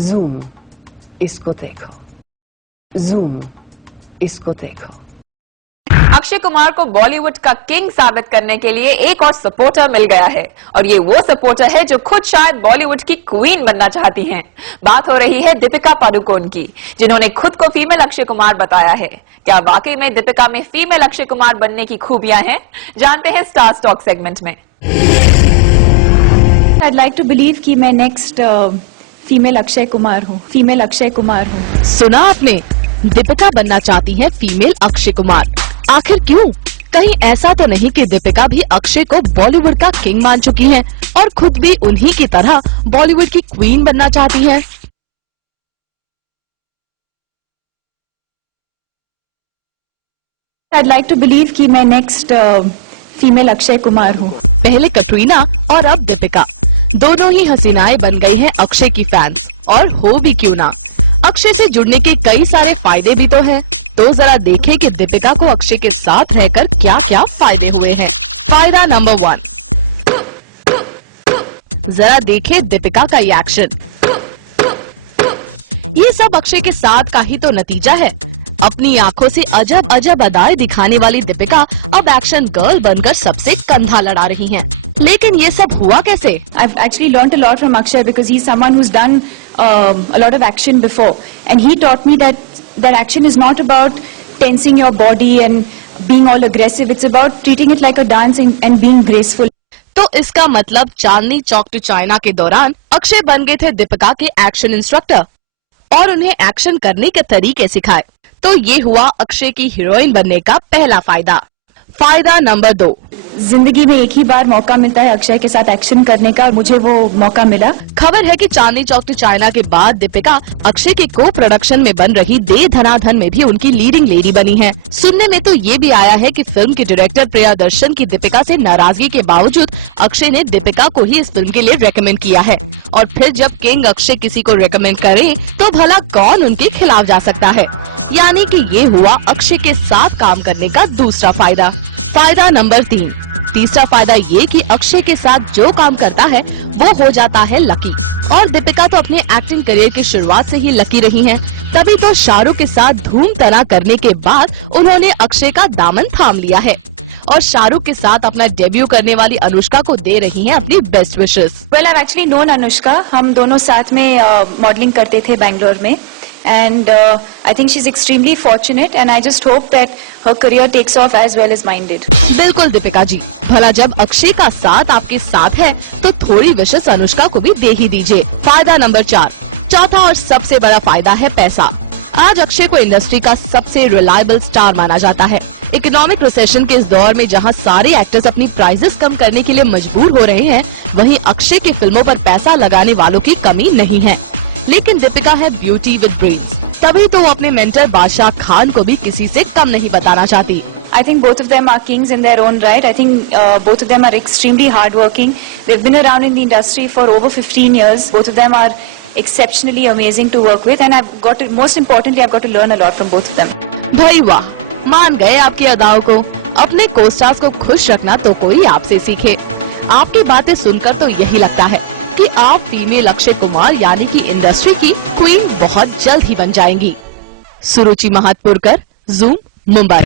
Zoom, इसको देखो, zoom, इसको देखो। अक्षय कुमार को बॉलीवुड का किंग साबित करने के लिए एक और सपोर्टर मिल गया है और ये वो सपोर्टर है जो खुद शायद बॉलीवुड की क्वीन बनना चाहती हैं। बात हो रही है दीपिका पादुकोण की, जिन्होंने खुद को फीमेल अक्षय कुमार बताया है। क्या वाकई में दीपिका में फीमेल अक्षय कुमार बनने की खूबियां हैं? जानते हैं स्टार स्टॉक सेगमेंट में। I'd like to believe कि मैं नेक्स्ट फीमेल अक्षय कुमार हूँ, फीमेल अक्षय कुमार हूँ। सुना आपने, दीपिका बनना चाहती है फीमेल अक्षय कुमार। आखिर क्यों? कहीं ऐसा तो नहीं कि दीपिका भी अक्षय को बॉलीवुड का किंग मान चुकी हैं और खुद भी उन्हीं की तरह बॉलीवुड की क्वीन बनना चाहती हैं? I'd like to believe कि मैं नेक्स्ट फीमेल अक्षय कुमार हूँ। पहले कटरीना और अब दीपिका, दोनों ही हसीनाएं बन गई हैं अक्षय की फैंस। और हो भी क्यों ना, अक्षय से जुड़ने के कई सारे फायदे भी तो हैं। तो जरा देखें कि दीपिका को अक्षय के साथ रहकर क्या क्या फायदे हुए हैं। फायदा नंबर 1, जरा देखें दीपिका का ये एक्शन। ये सब अक्षय के साथ का ही तो नतीजा है। अपनी आंखों से अजब अजब अदाएं दिखाने वाली दीपिका अब एक्शन गर्ल बनकर सबसे कंधा लड़ा रही हैं। लेकिन ये सब हुआ कैसे? I've actually learnt a lot from Akshay because he's someone who's done a lot of action before, and he taught me that action is not about tensing your body and being all aggressive. It's about treating it like a dance and being graceful. तो इसका मतलब Chandni Chowk to China के दौरान अक्षय बन गए थे दीपिका के action instructor और उन्हें एक्शन करने के तरीके सिखाए। तो ये हुआ अक्षय की हीरोइन बनने का पहला फायदा। फायदा नंबर 2, जिंदगी में एक ही बार मौका मिलता है अक्षय के साथ एक्शन करने का, मुझे वो मौका मिला। खबर है कि चांदनी चौक टू चाइना के बाद दीपिका अक्षय के को प्रोडक्शन में बन रही दे धनाधन में भी उनकी लीडिंग लेडी बनी है। सुनने में तो ये भी आया है कि फिल्म के डायरेक्टर प्रियदर्शन की दीपिका से नाराजगी के बावजूद अक्षय ने दीपिका को ही इस फिल्म के लिए रेकमेंड किया है। और फिर जब किंग अक्षय किसी को रेकमेंड करे तो भला कौन उनके खिलाफ जा सकता है। यानी कि ये हुआ अक्षय के साथ काम करने का दूसरा फायदा। फायदा नंबर 3, तीसरा फायदा ये कि अक्षय के साथ जो काम करता है वो हो जाता है लकी। और दीपिका तो अपने एक्टिंग करियर की शुरुआत से ही लकी रही हैं। तभी तो शाहरुख के साथ धूम तना करने के बाद उन्होंने अक्षय का दामन थाम लिया है और शाहरुख के साथ अपना डेब्यू करने वाली अनुष्का को दे रही हैं अपनी best wishes. Well, I've actually known Anushka, हम दोनों साथ में मॉडलिंग करते थे बैंगलोर में। And I think she's extremely fortunate, and I just hope that her career takes off as well as mine did. बिल्कुल दीपिका जी, भला जब अक्षय का साथ आपके साथ है तो थोड़ी विशेष अनुष्का को भी दे ही दीजिए। फायदा नंबर 4, चौथा और सबसे बड़ा फायदा है पैसा। आज अक्षय को इंडस्ट्री का सबसे रिलायबल स्टार माना जाता है। इकोनॉमिक रिसेशन के इस दौर में जहां सारे एक्टर्स अपनी प्राइजेस कम करने के लिए मजबूर हो रहे हैं, वहीं अक्षय की फिल्मों पर पैसा लगाने वालों की कमी नहीं है। लेकिन दीपिका है ब्यूटी विद ब्रेन्स, तभी तो वो अपने मेंटर बादशाह खान को भी किसी से कम नहीं बताना चाहती। I think both of them are kings in their own right. I think both of them are extremely hardworking. They've been around in the industry for over 15 years. Both of them are exceptionally amazing to work with, and most importantly, I've got to learn a lot from both of them. भाई वाह, मान गए आपकी अदाओं को। अपने को-स्टार्स को खुश रखना तो कोई आपसे सीखे। आपकी बातें सुनकर तो यही लगता है कि आप फीमेल अक्षय कुमार यानी कि इंडस्ट्री की क्वीन बहुत जल्द ही बन जाएंगी। सुरुचि महातपुरकर, जूम, मुंबई।